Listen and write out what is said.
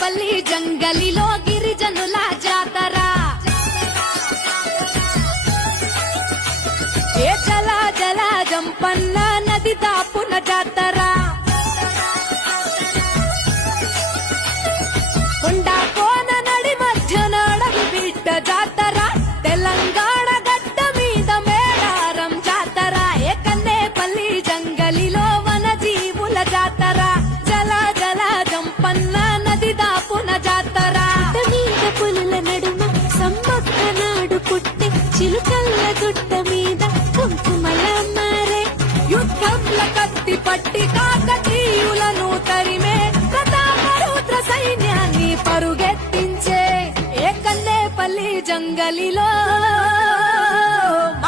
కన్నేపల్లి జంగలిలో గిరిజనుల జాతర. ఏ జల జల జంపన్న నది దాపున జాతర. చిలుకల్ల గుట్ట మీద కుంకుమల మారే యుద్ధంల కత్తి పట్టి కాకతీయులను తరిమే ప్రతాపరుద్ర సైన్యాన్ని పరుగెత్తించే ఏ కన్నేపల్లి జంగలిలో.